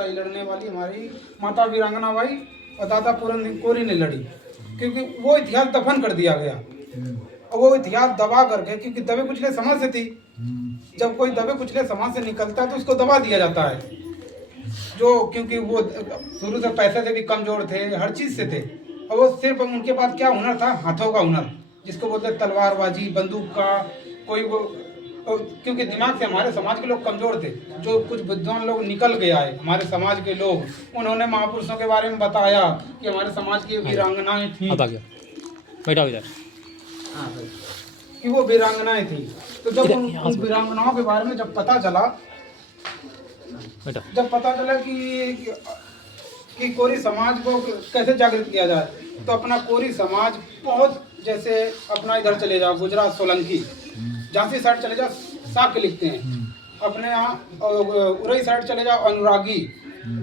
लड़ाई लड़ने वाली हमारी माता वीरांगना बाई और दादा पूरन सिंह कोरी ने लड़ी, क्योंकि वो इतिहास दफन कर दिया गया और वो इतिहास दबा करके, क्योंकि दबे कुचले समाज से थी, जब कोई दबे कुचले समाज से निकलता है तो उसको दबा दिया जाता है, जो क्योंकि वो शुरू से पैसे से भी कमजोर थे, हर चीज से थे, और वो सिर्फ उनके पास क्या हुनर था, हाथों का हुनर, जिसको बोलते तलवारबाजी, बंदूक का कोई वो, क्योंकि दिमाग से हमारे समाज के लोग कमजोर थे, जो कुछ विद्वान लोग निकल के आए हमारे समाज के लोग, उन्होंने महापुरुषों के बारे में बताया कि हमारे समाज की वीरांगनाएं थी, बैठा इधर, कि वो वीरांगनाएं थी। तो जब उन वीरांगनाओं के बारे में जब पता चला कि कोरी समाज को कैसे जागृत किया जाए, तो अपना कोरी समाज बहुत, जैसे अपना इधर चले जाओ गुजरात सोलंकी, झांसी साइड चले जाओ साक्य लिखते हैं, अपने यहाँ उरई साइड चले जाओ अनुरागी,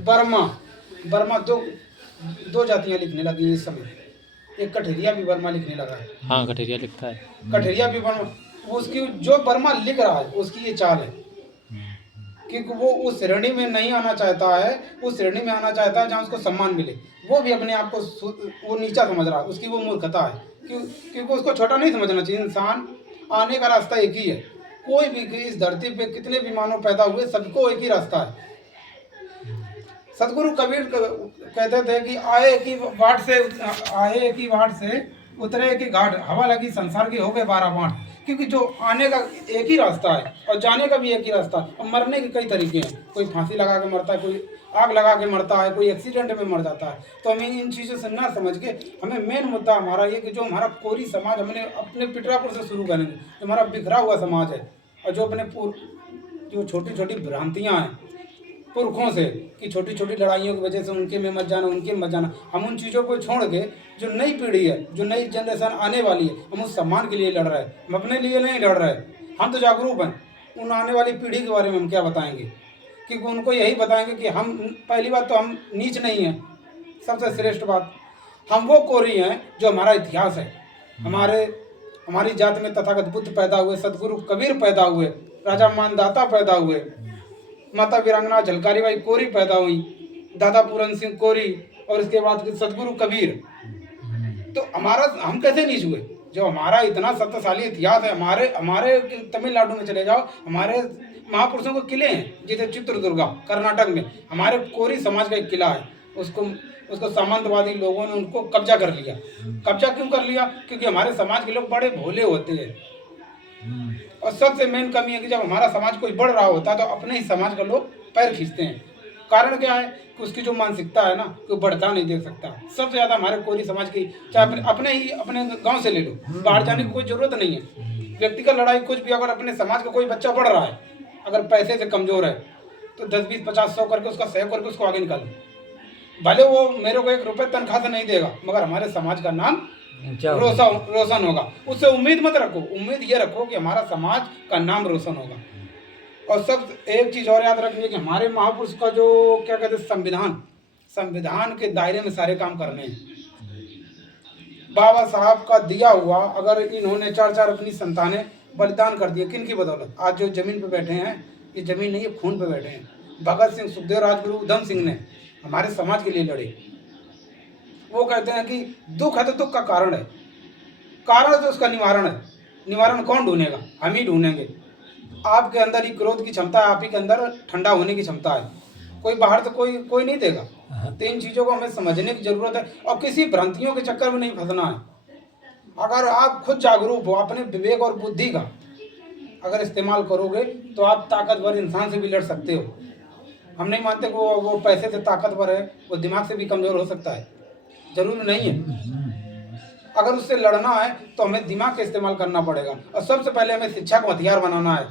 बर्मा दो जातियाँ लिखने लगी इस समय, एक कठेरिया भी बर्मा लिखने लगा है। हाँ कठेरिया लिखता है, कठेरिया भी बर्मा, उसकी जो बर्मा लिख रहा है उसकी ये चाल है, क्योंकि वो उस श्रेणी में नहीं आना चाहता है, उस श्रेणी में आना चाहता है जहाँ उसको सम्मान मिले, वो भी अपने आप को वो नीचा समझ रहा है, उसकी वो मूर्खता है, क्योंकि उसको छोटा नहीं समझना चाहिए। इंसान आने का रास्ता एक ही है, कोई भी इस धरती पे कितने भी मानव पैदा हुए सबको एक ही रास्ता है। सदगुरु कबीर कहते थे कि आए एक ही वाट से उतरे एक ही घाट, हवा लगी संसार की हो गए 12 बाँट, क्योंकि जो आने का एक ही रास्ता है और जाने का भी एक ही रास्ता है, और मरने के कई तरीके हैं, कोई फांसी लगा के मरता है, कोई आग लगा के मरता है, कोई एक्सीडेंट में मर जाता है। तो हमें इन चीज़ों से ना समझ के, हमें मेन मुद्दा हमारा ये कि जो हमारा कोरी समाज हमने अपने पिटरापुर से शुरू करेंगे, जो हमारा बिखरा हुआ समाज है, और जो अपने जो छोटी छोटी भ्रांतियाँ हैं पुरखों से, कि छोटी छोटी लड़ाइयों की वजह से उनके में मत जाना, उनके में मत जाना, हम उन चीज़ों को छोड़ के जो नई पीढ़ी है, जो नई जनरेशन आने वाली है, हम उस सम्मान के लिए लड़ रहे हैं, हम अपने लिए नहीं लड़ रहे हैं। हम तो जागरूक हैं, उन आने वाली पीढ़ी के बारे में हम क्या बताएंगे, क्योंकि उनको यही बताएंगे कि हम, पहली बात तो हम नीच नहीं हैं, सबसे श्रेष्ठ बात हम वो कोरी हैं जो हमारा इतिहास है। हमारी जात में तथागत बुद्ध पैदा हुए, सदगुरु कबीर पैदा हुए, राजा मानदाता पैदा हुए, माता वीरांगना झलकारी बाई कोरी पैदा हुई, दादा पूरन सिंह कोरी, और इसके बाद सदगुरु कबीर। तो हम कैसे नीच हुए, जो हमारा इतना सत्ताशाली इतिहास है। हमारे तमिलनाडु में चले जाओ, हमारे महापुरुषों के किले हैं, जैसे चित्रदुर्गा कर्नाटक में हमारे कोरी समाज का एक किला है, उसको सामंतवादी लोगों ने उनको कब्जा कर लिया। कब्जा क्यों कर लिया? क्योंकि हमारे समाज के लोग बड़े भोले होते हैं, और सबसे मेन कमी है कि जब हमारा समाज कोई बढ़ रहा होता है तो अपने ही समाज के लोग पैर खींचते हैं। कारण क्या है कि उसकी जो मानसिकता है ना, कोई बढ़ता नहीं देख सकता। सबसे ज़्यादा हमारे कोरी समाज की, चाहे अपने गांव से ले लो, बाहर जाने की कोई ज़रूरत नहीं है। व्यक्तिगत लड़ाई कुछ भी, अगर अपने समाज का कोई बच्चा बढ़ रहा है, अगर पैसे से कमज़ोर है, तो 10, 20, 50, 100 करके उसका सहयोग करके उसको आगे निकालो। भले वो मेरे को 1 रुपये तनख्वाह से नहीं देगा, मगर हमारे समाज का नाम रोशन होगा। उससे उम्मीद मत रखो, उम्मीद ये रखो कि हमारा समाज का नाम रोशन होगा। और सब एक चीज़ और याद रखिए कि हमारे महापुरुष का जो क्या कहते हैं संविधान के दायरे में सारे काम करने हैं। बाबा साहब का दिया हुआ, अगर इन्होंने 4 अपनी संतानें बलिदान कर दिए, किन की बदौलत आज जो जमीन पे बैठे हैं, ये जमीन नहीं है, खून पे बैठे हैं। भगत सिंह, सुखदेव, राजगुरु, उधम सिंह ने हमारे समाज के लिए लड़े। वो कहते हैं कि दुख है तो दुख का कारण है, कारण तो उसका निवारण है। निवारण कौन ढूंढेगा? हम ही ढूंढेंगे। आपके अंदर ही क्रोध की क्षमता है, आप ही के अंदर ठंडा होने की क्षमता है, कोई बाहर से कोई नहीं देगा। तो इन चीज़ों को हमें समझने की जरूरत है, और किसी भ्रांतियों के चक्कर में नहीं फंसना है। अगर आप खुद जागरूक हो, अपने विवेक और बुद्धि का अगर इस्तेमाल करोगे, तो आप ताकतवर इंसान से भी लड़ सकते हो। हम नहीं मानते कि वो पैसे से ताकतवर है, वो दिमाग से भी कमज़ोर हो सकता है, जरूरी नहीं है। अगर उससे लड़ना है तो हमें दिमाग का इस्तेमाल करना पड़ेगा, और सबसे पहले हमें शिक्षा को हथियार बनाना है,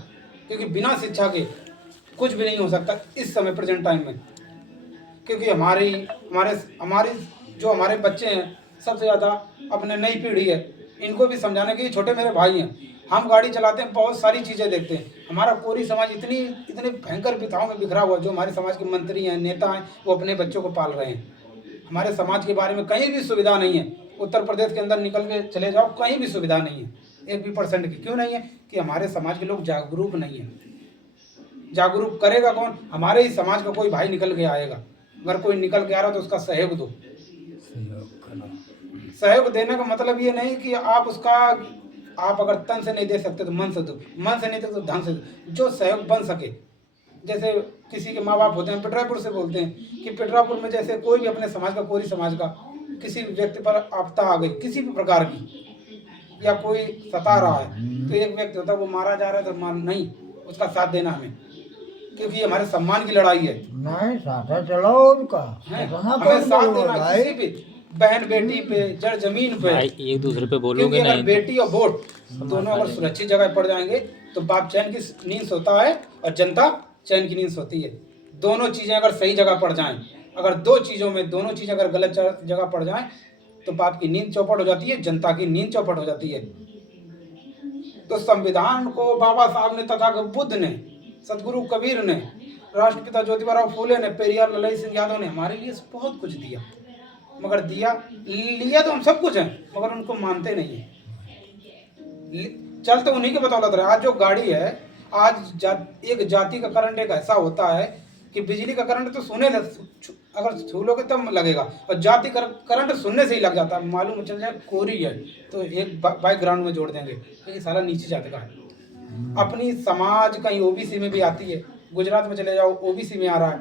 क्योंकि बिना शिक्षा के कुछ भी नहीं हो सकता इस समय प्रेजेंट टाइम में। क्योंकि हमारे बच्चे हैं, सबसे ज़्यादा अपने नई पीढ़ी है, इनको भी समझाने के, छोटे मेरे भाई हैं, हम गाड़ी चलाते हैं, बहुत सारी चीज़ें देखते हैं। हमारा कोरी समाज इतने भयंकर विधाओं में बिखरा हुआ, जो हमारे समाज के मंत्री हैं, नेता हैं, वो अपने बच्चों को पाल रहे हैं। हमारे समाज के बारे में कहीं भी सुविधा नहीं है। उत्तर प्रदेश के अंदर निकल के चले जाओ, कहीं भी सुविधा नहीं है, 1% की। क्यों नहीं है? कि हमारे समाज के लोग जागरूक नहीं हैं। जागरूक करेगा कौन? हमारे ही समाज का कोई भाई निकल के आएगा। अगर कोई निकल के आ रहा है तो उसका सहयोग दो। सहयोग देने का मतलब ये नहीं कि आप अगर तन से नहीं दे सकते तो मन से दो, मन से नहीं दे तो धन से दो, जो सहयोग बन सके। जैसे किसी के माँ बाप होते हैं, पिटरापुर से बोलते हैं कि पिटरापुर में जैसे कोई भी अपने समाज का, कोई समाज का किसी व्यक्ति पर आपदा आ गई किसी भी प्रकार की, या कोई सता रहा है, तो एक व्यक्ति होता है वो मारा जा रहा है तो नहीं, उसका साथ देना हमें, क्योंकि हमारे सम्मान की लड़ाई है। नहीं साथा चलाओ उनका, हमें साथ देना किसी भी बहन बेटी पे, जड़ जमीन पे। भाई एक दूसरे पे बोलोगे क्योंकि अगर नहीं बेटी और वोट दोनों अगर सुरक्षित जगह पड़ जाएंगे तो बाप चैन की नींद सोता है और जनता चैन की नींद सोती है। दोनों चीजें अगर सही जगह पड़ जाएं, अगर दो चीजों में दोनों चीजें अगर गलत जगह पड़ जाएं तो बाप की नींद चौपट हो जाती है, जनता की नींद चौपट हो जाती है। तो संविधान को बाबा साहब ने, तथागत बुद्ध ने, सदगुरु कबीर ने, राष्ट्रपिता ज्योतिबा फूले ने, पेरियार ललाई सिंह यादव ने हमारे लिए बहुत कुछ दिया, मगर लिया तो हम सब कुछ है, मगर उनको मानते नहीं है। चलते उन्हीं के बदौलत रहे। आज जो गाड़ी है, आज एक जाति का करंट एक ऐसा होता है कि बिजली का करंट तो अगर छू लोगे तब लगेगा, और जाति करंट सुनने से ही लग जाता है। मालूम चल जाए कोरी है तो एक बाइक ग्राउंड में जोड़ देंगे, तो ये सारा नीचे जाते का है। अपनी समाज कहीं ओबीसी में भी आती है, गुजरात में चले जाओ ओबीसी में आ रहा है,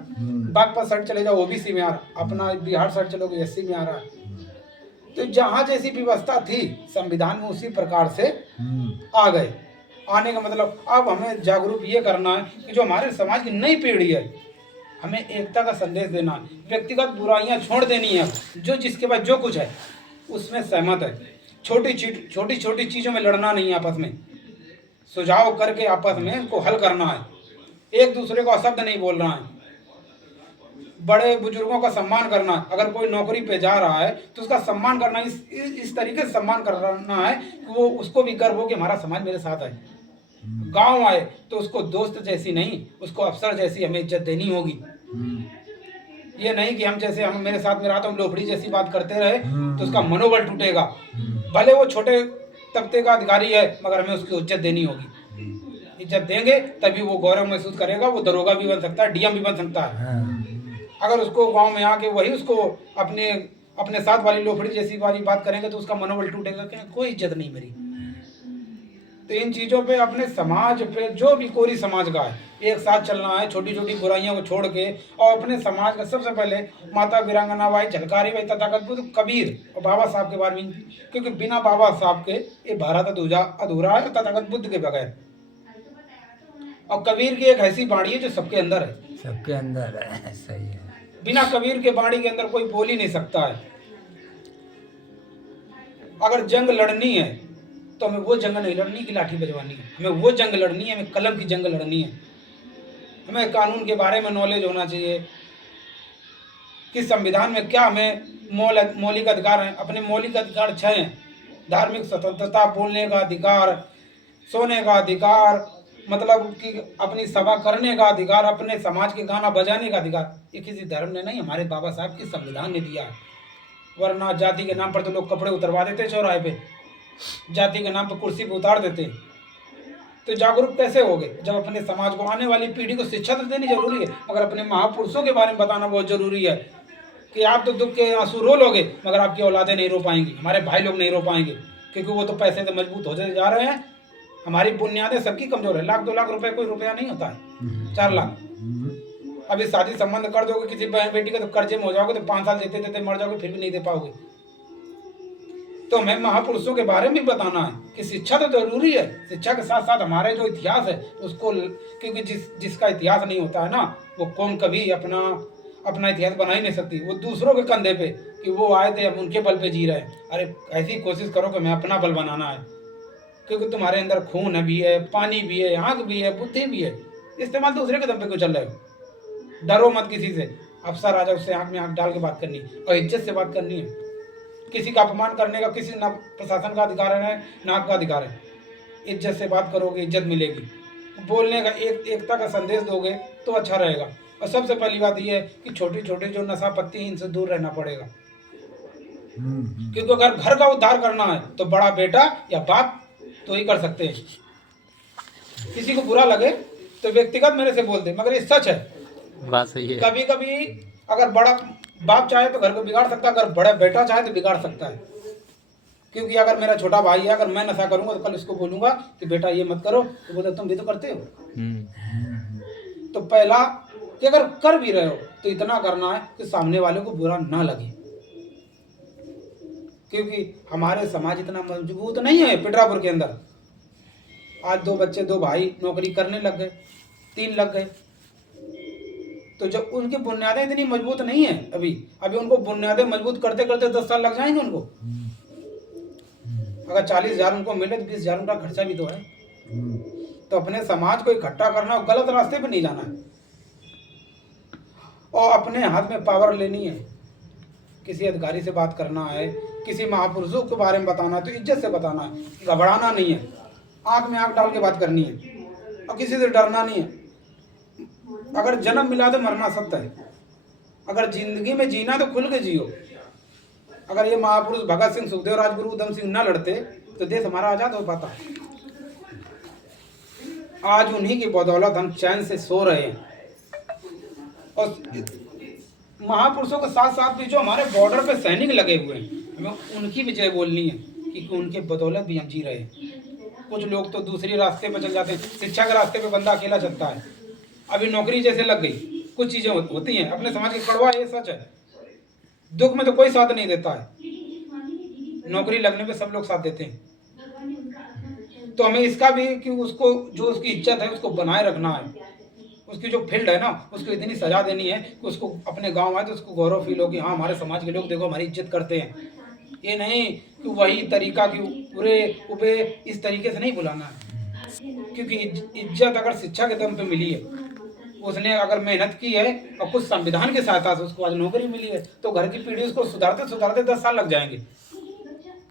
बागपत साइड चले जाओ ओबीसी में आ रहा है, अपना बिहार साइड चलोगे एससी में आ रहा है। तो जहाँ जैसी व्यवस्था थी संविधान में उसी प्रकार से आ गए। आने का मतलब अब हमें जागरूक ये करना है कि जो हमारे समाज की नई पीढ़ी है, हमें एकता का संदेश देना है, व्यक्तिगत बुराइयां छोड़ देनी है। जो जिसके पास जो कुछ है उसमें सहमत है, छोटी छोटी चीज़ों में लड़ना नहीं है, आपस में सुझाव करके आपस में इनको हल करना है। एक दूसरे को अशब्द नहीं बोलना है, बड़े बुजुर्गों का सम्मान करना है। अगर कोई नौकरी पे जा रहा है तो उसका सम्मान करना, इस तरीके से सम्मान करना है कि वो उसको भी गर्व हो कि हमारा समाज मेरे साथ है। गांव आए तो उसको दोस्त जैसी नहीं, उसको अफसर जैसी हमें इज्जत देनी होगी। ये नहीं कि हम जैसे हम मेरे साथ में रहा तो हम लोफड़ी जैसी बात करते रहे तो उसका मनोबल टूटेगा। भले वो छोटे तबके का अधिकारी है, मगर हमें उसकी इज्जत देनी होगी। इज्जत देंगे तभी वो गौरव महसूस करेगा, वो दरोगा भी बन सकता है, डीएम भी बन सकता है। अगर उसको गांव में आके वही उसको अपने साथ वाली लोफड़ी जैसी वाली बात करेंगे तो उसका मनोबल टूटेगा कि कोई इज्जत नहीं मेरी। तो इन चीज़ों पे, अपने समाज पे, जो भी कोरी समाज का है, एक साथ चलना है, छोटी छोटी बुराइयों को छोड़ के। और अपने समाज का सबसे पहले माता वीरांगना बाई, झलकारी बाई, तथागत बुद्ध, कबीर और बाबा साहब के बारे में, क्योंकि बिना बाबा साहब के ये भारत अधूरा है, तथागत बुद्ध के बगैर। और कबीर की एक ऐसी बाणी है जो सबके अंदर है, सबके अंदर है, सही है। बिना कबीर के बाणी के अंदर कोई बोल ही नहीं सकता है। अगर जंग लड़नी है तो हमें वो जंग नहीं लड़नी कि लाठी बजवानी है, हमें वो जंग लड़नी है, हमें कलम की जंग लड़नी है। हमें कानून के बारे में नॉलेज होना चाहिए कि संविधान में क्या हमें मौलिक अधिकार हैं। अपने मौलिक अधिकार 6 हैं: धार्मिक स्वतंत्रता, बोलने का अधिकार, सोने का अधिकार, मतलब कि अपनी सभा करने का अधिकार, अपने समाज के गाना बजाने का अधिकार। ये किसी धर्म ने नहीं, हमारे बाबा साहब के संविधान ने दिया है। वरना जाति के नाम पर तो लोग कपड़े उतरवा देते चौराहे पे, जाति के नाम पर कुर्सी पे उतार देते। तो जागरूक कैसे होगे जब अपने समाज को, आने वाली पीढ़ी को शिक्षा तो देनी जरूरी है, मगर अपने महापुरुषों के बारे में बताना बहुत जरूरी है कि आप तो दुख के आंसू रो लोगे मगर आपकी औलादें नहीं रो पाएंगी, हमारे भाई लोग नहीं रो पाएंगे, क्योंकि वो तो पैसे से मजबूत होते जा रहे हैं। हमारी बुनियादें सबकी कमजोर है। 1-2 लाख रुपए कोई रुपया नहीं होता है, 4 लाख। अभी शादी संबंध कर दोगे किसी बहन बेटी का तो कर्जे में हो जाओगे, तो 5 साल देते देते मर जाओगे, फिर भी नहीं दे पाओगे। तो हमें महापुरुषों के बारे में भी बताना है कि शिक्षा तो जरूरी है, शिक्षा के साथ साथ हमारे जो इतिहास है उसको, क्योंकि जिसका इतिहास नहीं होता है ना, वो कौम कभी अपना इतिहास बना ही नहीं सकती। वो दूसरों के कंधे पे कि वो आए थे, हम उनके बल पे जी रहे हैं। अरे ऐसी कोशिश करो कि मैं अपना बल बनाना है, क्योंकि तुम्हारे अंदर खून भी है, पानी भी है, आँख भी है, बुद्धि भी है। इस्तेमाल दूसरे के दम पे क्यों चल रहे हो? डरो मत किसी से। अफसर आ जाओ, उससे आँख में आँख डाल के बात करनी है और इज्जत से बात करनी है। किसी का अपमान करने का किसी ना प्रशासन का अधिकार है ना आपका अधिकार है। इज्जत से बात करोगे, इज्जत मिलेगी। बोलने का एकता का संदेश दोगे तो अच्छा रहेगा। और सबसे पहली बात यह है कि छोटी छोटी जो नशा पत्ती है इनसे दूर रहना पड़ेगा, क्योंकि अगर घर का उद्धार करना है तो बड़ा बेटा या बाप तो ही कर सकते हैं। किसी को बुरा लगे तो व्यक्तिगत मेरे से बोलते, मगर ये सच है। बात सही है। कभी कभी अगर बड़ा बाप चाहे तो घर को बिगाड़ सकता है, अगर बड़ा बेटा चाहे तो बिगाड़ सकता है। क्योंकि अगर मेरा छोटा भाई है, अगर मैं नशा करूंगा तो कल इसको बोलूंगा कि बेटा ये मत करो, तो बोलते तुम भी तो करते हो। तो पहला कि अगर कर भी रहे हो तो इतना करना है कि सामने वाले को बुरा ना लगे, क्योंकि हमारे समाज इतना मजबूत नहीं है। पिटरापुर के अंदर आज 2 बच्चे 2 भाई नौकरी करने लग गए, 3 लग गए। तो जब उनकी बुनियादें इतनी मजबूत नहीं है, अभी उनको बुनियादें मजबूत करते करते 10 साल लग जाएंगे उनको। अगर 40,000 उनको मिले तो 20,000 उनका खर्चा भी तो है। तो अपने समाज को इकट्ठा करना और गलत रास्ते पे नहीं जाना है, और अपने हाथ में पावर लेनी है। किसी अधिकारी से बात करना है, किसी महापुरुषों के बारे में बताना है तो इज्जत से बताना है, घबराना नहीं है, आंख में आंख डाल के बात करनी है, और किसी से डरना नहीं है। अगर जन्म मिला तो मरना सत्य है। अगर जिंदगी में जीना तो खुल के जियो। अगर ये महापुरुष भगत सिंह, सुखदेव, राजगुरु, उधम सिंह न लड़ते तो देश हमारा आजाद हो पाता। आज उन्हीं की बदौलत हम चैन से सो रहे हैं। और महापुरुषों के साथ साथ भी जो हमारे बॉर्डर पे सैनिक लगे हुए हैं, हमें उनकी विजय बोलनी है, क्योंकि उनके बदौलत भी हम जी रहे हैं। कुछ लोग तो दूसरी रास्ते पे चल जाते हैं, शिक्षा के रास्ते पे बंदा अकेला चलता है। अभी नौकरी जैसे लग गई, कुछ चीजें होती हैं अपने समाज की, कड़वा ये सच है। दुख में तो कोई साथ नहीं देता है, नौकरी लगने पे सब लोग साथ देते हैं। तो हमें इसका भी कि उसको जो उसकी इज्जत है उसको बनाए रखना है। उसकी जो फील्ड है ना, उसको इतनी सजा देनी है कि उसको अपने गांव आए तो उसको गौरव फील हो कि हाँ हमारे समाज के लोग देखो हमारी इज्जत करते हैं। ये नहीं कि वही तरीका कि पूरे उबे इस तरीके से नहीं बुलाना है, क्योंकि इज्जत अगर शिक्षा के दम पे मिली है, उसने अगर मेहनत की है और कुछ संविधान की सहायता से उसको आज नौकरी मिली है, तो घर की पीढ़ी उसको सुधारते सुधारते 10 साल लग जाएंगे।